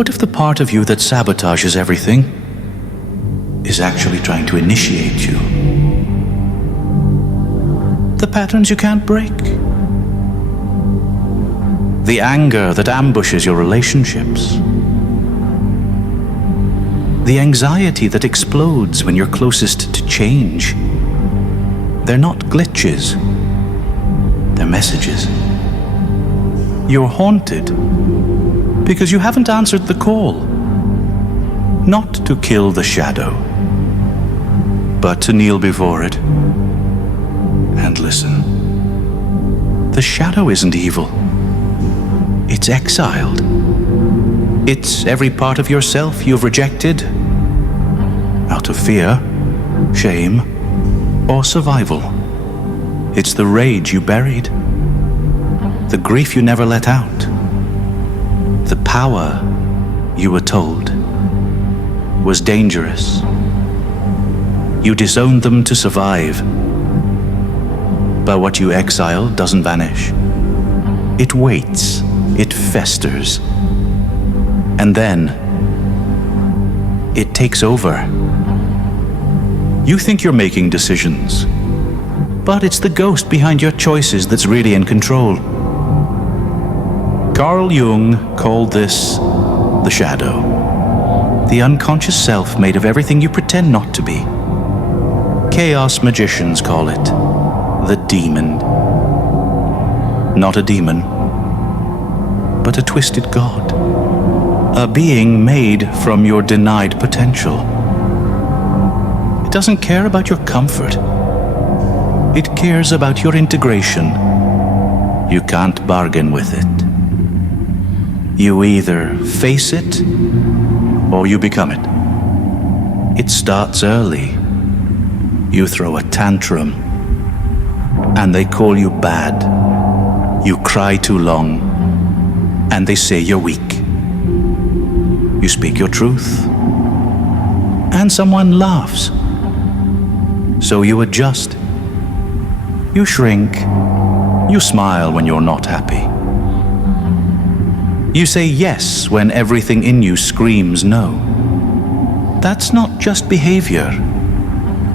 What if the part of you that sabotages everything is actually trying to initiate you? The patterns you can't break. The anger that ambushes your relationships. The anxiety that explodes when you're closest to change. They're not glitches. They're messages. You're haunted because you haven't answered the call. Not to kill the shadow, but to kneel before it and listen. The shadow isn't evil. It's exiled. It's every part of yourself you've rejected out of fear, shame, or survival. It's the rage you buried, the grief you never let out, the power you were told was dangerous. You disowned them to survive. But what you exile doesn't vanish. It waits, it festers, and then it takes over. You think you're making decisions, but it's the ghost behind your choices that's really in control. Carl Jung called this the shadow, the unconscious self made of everything you pretend not to be. Chaos magicians call it the demon. Not a demon, but a twisted god. A being made from your denied potential. It doesn't care about your comfort. It cares about your integration. You can't bargain with it. You either face it or you become it. It starts early. You throw a tantrum and they call you bad. You cry too long and they say you're weak. You speak your truth and someone laughs. So you adjust. You shrink. You smile when you're not happy. You say yes when everything in you screams no. That's not just behavior.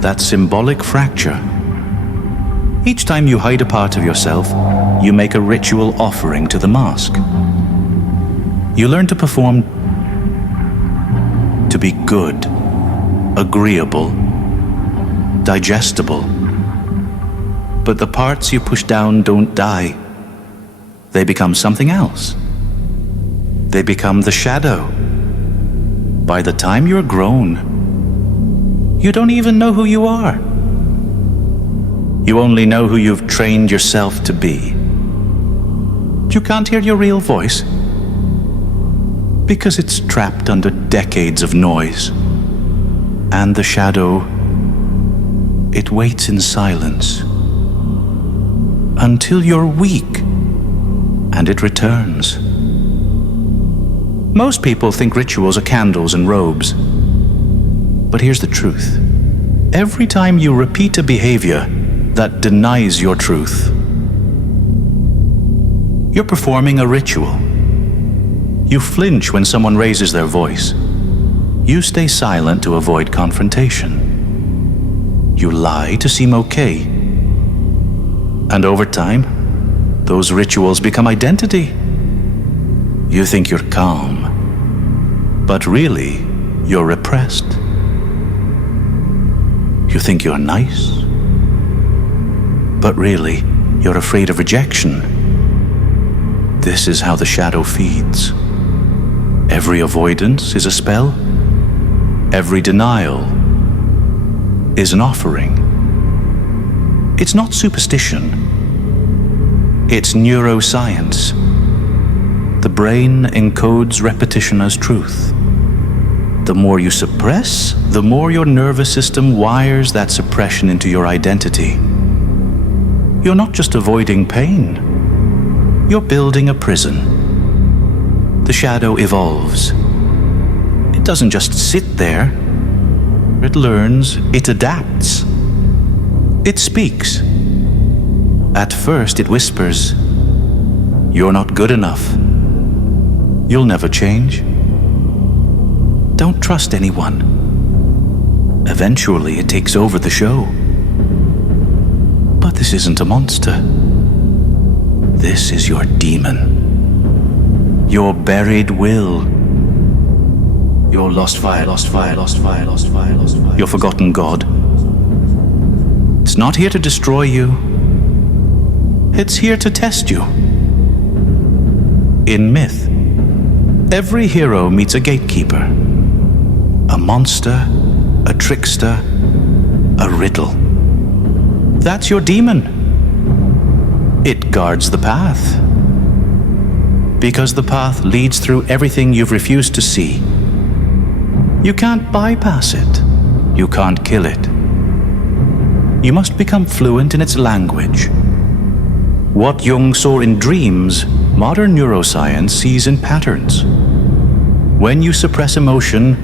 That's symbolic fracture. Each time you hide a part of yourself, you make a ritual offering to the mask. You learn to perform, to be good, agreeable, digestible. But the parts you push down don't die. They become something else. They become the shadow. By the time you're grown, you don't even know who you are. You only know who you've trained yourself to be. You can't hear your real voice because it's trapped under decades of noise. And the shadow, it waits in silence until you're weak and it returns. Most people think rituals are candles and robes. But here's the truth. Every time you repeat a behavior that denies your truth, you're performing a ritual. You flinch when someone raises their voice. You stay silent to avoid confrontation. You lie to seem okay. And over time, those rituals become identity. You think you're calm, but really, you're repressed. You think you're nice, but really, you're afraid of rejection. This is how the shadow feeds. Every avoidance is a spell. Every denial is an offering. It's not superstition. It's neuroscience. The brain encodes repetition as truth. The more you suppress, the more your nervous system wires that suppression into your identity. You're not just avoiding pain. You're building a prison. The shadow evolves. It doesn't just sit there. It learns, it adapts. It speaks. At first it whispers, "You're not good enough. You'll never change. Don't trust anyone. Eventually, it takes over the show. But this isn't a monster. This is your demon. Your buried will. Your lost fire. Your forgotten god. It's not here to destroy you. It's here to test you. In myth, every hero meets a gatekeeper. A monster, a trickster, a riddle. That's your demon. It guards the path. Because the path leads through everything you've refused to see. You can't bypass it. You can't kill it. You must become fluent in its language. What Jung saw in dreams, modern neuroscience sees in patterns. When you suppress emotion,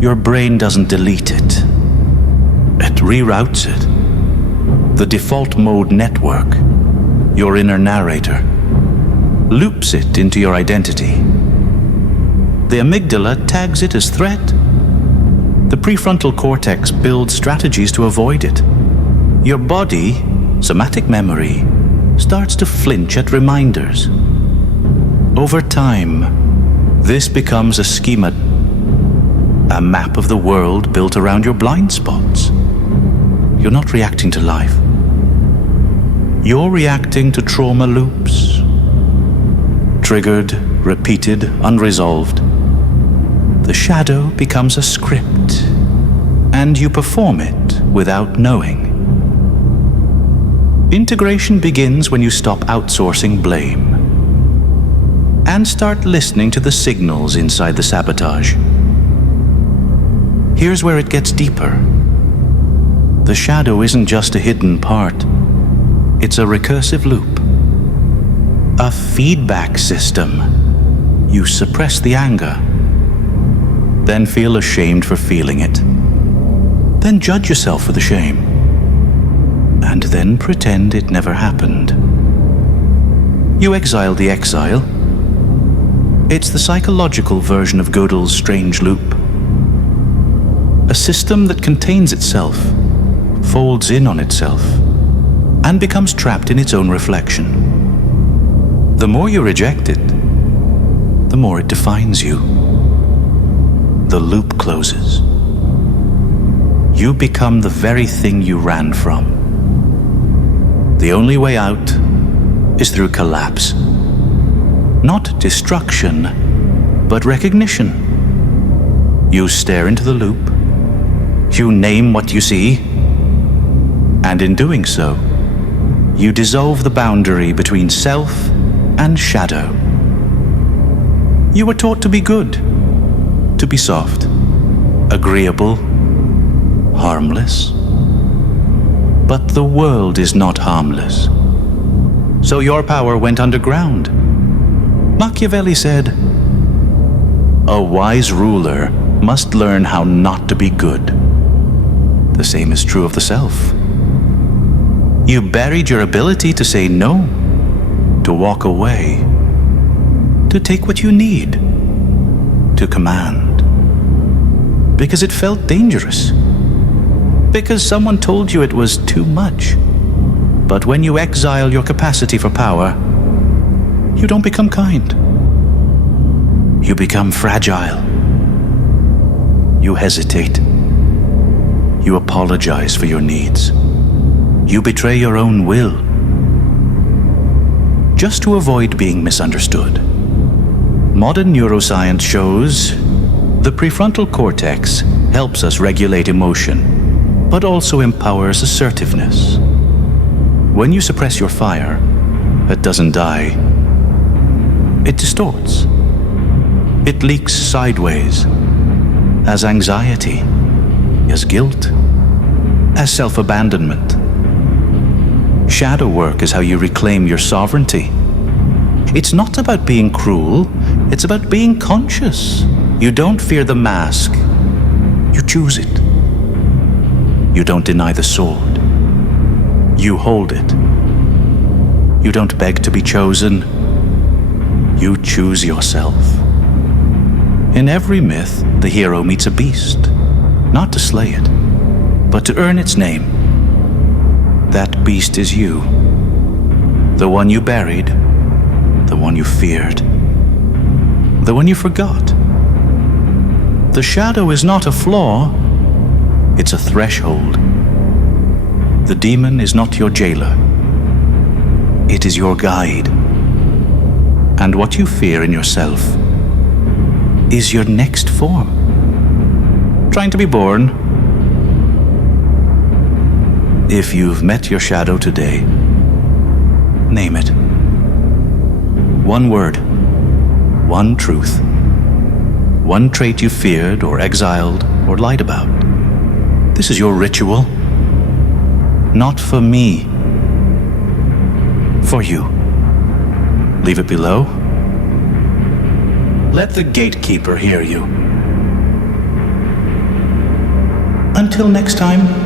your brain doesn't delete it. It reroutes it. The default mode network, your inner narrator, loops it into your identity. The amygdala tags it as threat. The prefrontal cortex builds strategies to avoid it. Your body, somatic memory, starts to flinch at reminders. Over time, this becomes a schema, a map of the world built around your blind spots. You're not reacting to life. You're reacting to trauma loops. Triggered, repeated, unresolved. The shadow becomes a script, and you perform it without knowing. Integration begins when you stop outsourcing blame and start listening to the signals inside the sabotage. Here's where it gets deeper. The shadow isn't just a hidden part. It's a recursive loop. A feedback system. You suppress the anger, then feel ashamed for feeling it. Then judge yourself for the shame, and then pretend it never happened. You exile the exile. It's the psychological version of Gödel's strange loop. A system that contains itself, folds in on itself, and becomes trapped in its own reflection. The more you reject it, the more it defines you. The loop closes. You become the very thing you ran from. The only way out is through collapse. Not destruction, but recognition. You stare into the loop. You name what you see. And in doing so, you dissolve the boundary between self and shadow. You were taught to be good, to be soft, agreeable, harmless. But the world is not harmless. So your power went underground. Machiavelli said, "A wise ruler must learn how not to be good." The same is true of the self. You buried your ability to say no, to walk away, to take what you need, to command. Because it felt dangerous. Because someone told you it was too much. But when you exile your capacity for power, you don't become kind. You become fragile. You hesitate. You apologize for your needs. You betray your own will, just to avoid being misunderstood. Modern neuroscience shows the prefrontal cortex helps us regulate emotion, but also empowers assertiveness. When you suppress your fire, it doesn't die. It distorts. It leaks sideways, as anxiety, as guilt, as self-abandonment. Shadow work is how you reclaim your sovereignty. It's not about being cruel, it's about being conscious. You don't fear the mask, you choose it. You don't deny the sword, you hold it. You don't beg to be chosen, you choose yourself. In every myth, the hero meets a beast, not to slay it, but to earn its name. That beast is you. The one you buried, the one you feared, the one you forgot. The shadow is not a flaw, it's a threshold. The demon is not your jailer, it is your guide. And what you fear in yourself is your next form. Trying to be born. If you've met your shadow today, name it. One word, one truth, one trait you feared or exiled or lied about. This is your ritual. Not for me. For you. Leave it below. Let the gatekeeper hear you. Until next time.